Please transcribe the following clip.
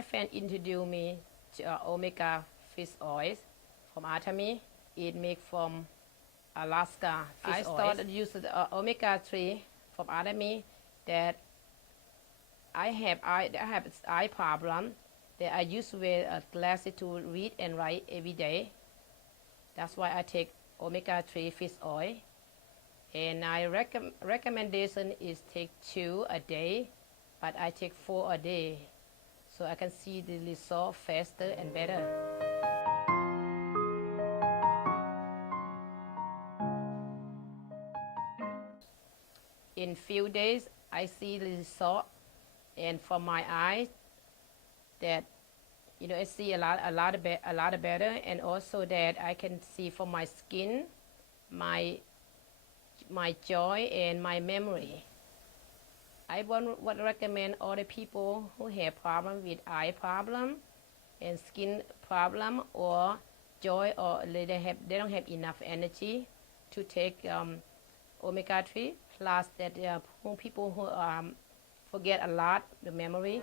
my friend introduced me to omega fish oils from Atami. It made from Alaska fish I started using omega-3 from Atami that I have eye problem that I used to wear glasses to read and write every day. That's why I take omega-3 fish oil. And I recommendation is take 2 a day, but I take 4 a day, so I can see the result faster and better. In few days, I see the result, and for my eyes, that I see a lot better, and also that I can see for my skin, my joy and my memory. I would recommend all the people who have problem with eye problem and skin problem or joy, or they don't have enough energy to take omega-3, plus that people who forget a lot the memory.